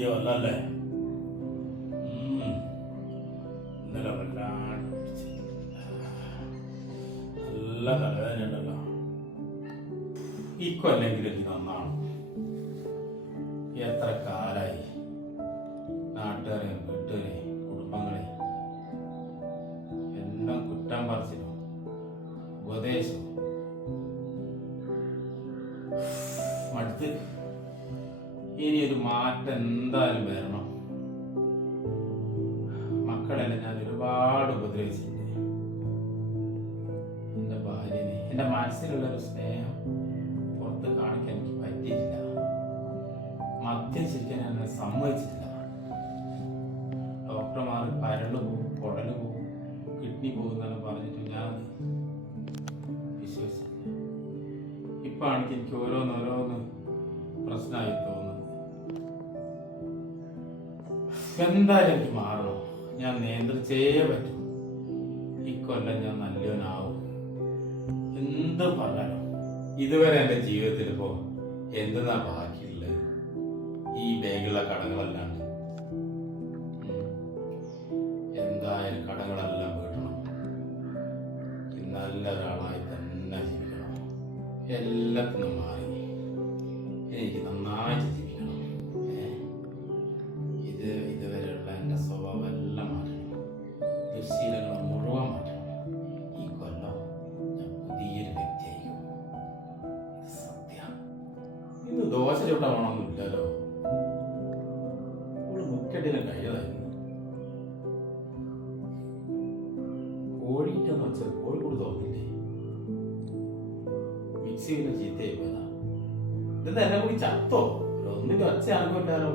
സുഖല്ലേ ഉം. ഇന്നലെ വല്ലാണ്ട്. നല്ല തലവേദന ഉണ്ടല്ലോ ഇക്കൊല്ലെങ്കിൽ എനിക്ക് നന്നാണ് എത്ര കാലായി ഇനി ഒരു മാറ്റം എന്തായാലും വരണം. മക്കളെല്ലാം ഞാൻ ഒരുപാട് ഉപദ്രവിച്ചിട്ടുണ്ട്. എന്റെ ഭാര്യനെ എന്റെ മനസ്സിലുള്ള ഒരു സ്നേഹം പുറത്ത് കാണിക്കാൻ എനിക്ക് പറ്റിയില്ല മദ്യം ശരിക്കും എന്നെ സമ്മതിച്ചില്ല ഡോക്ടർമാർ പരൾ പോകും കുടൽ പോകും കിഡ്നി പോകുന്നെന്ന് പറഞ്ഞിട്ട് ഞാൻ വിശ്വസിച്ചില്ല ഇപ്പൊ എനിക്ക് ഓരോന്നോരോന്ന് എന്തായാലും എനിക്ക് ഞാൻ നിയന്ത്രിച്ചേ പറ്റും. ഇക്കൊല്ലം ഞാൻ നല്ലവനാവും. എന്ത് പറയാനോ? ഇതുവരെ എന്റെ ജീവിതത്തിൽ ഇപ്പോ എന്തെന്നാ ബാക്കിയുള്ളത് ഈ ബാങ്കിലുള്ള കടകളെല്ലാം. എന്തായാലും കടകളെല്ലാം വീട്ടണം നല്ല ഒരാളായി തന്നെ ജീവിക്കണം. എല്ലാത്തിനും മാറി ദോശ ഇല്ലല്ലോ ഒരു മുക്കട്ടിലും കഴിയതായിരുന്നു കോഴിക്കെന്ന് വെച്ചാൽ കോഴിക്കൂട് തോന്നില്ലേ മിക്സിയിലെ ചീത്തയായി പോയതാ ഇതെന്താ എന്നെ കൂടി ചത്തോ ഒന്നിന്റെ ഒച്ച അറിവില്ലാലോ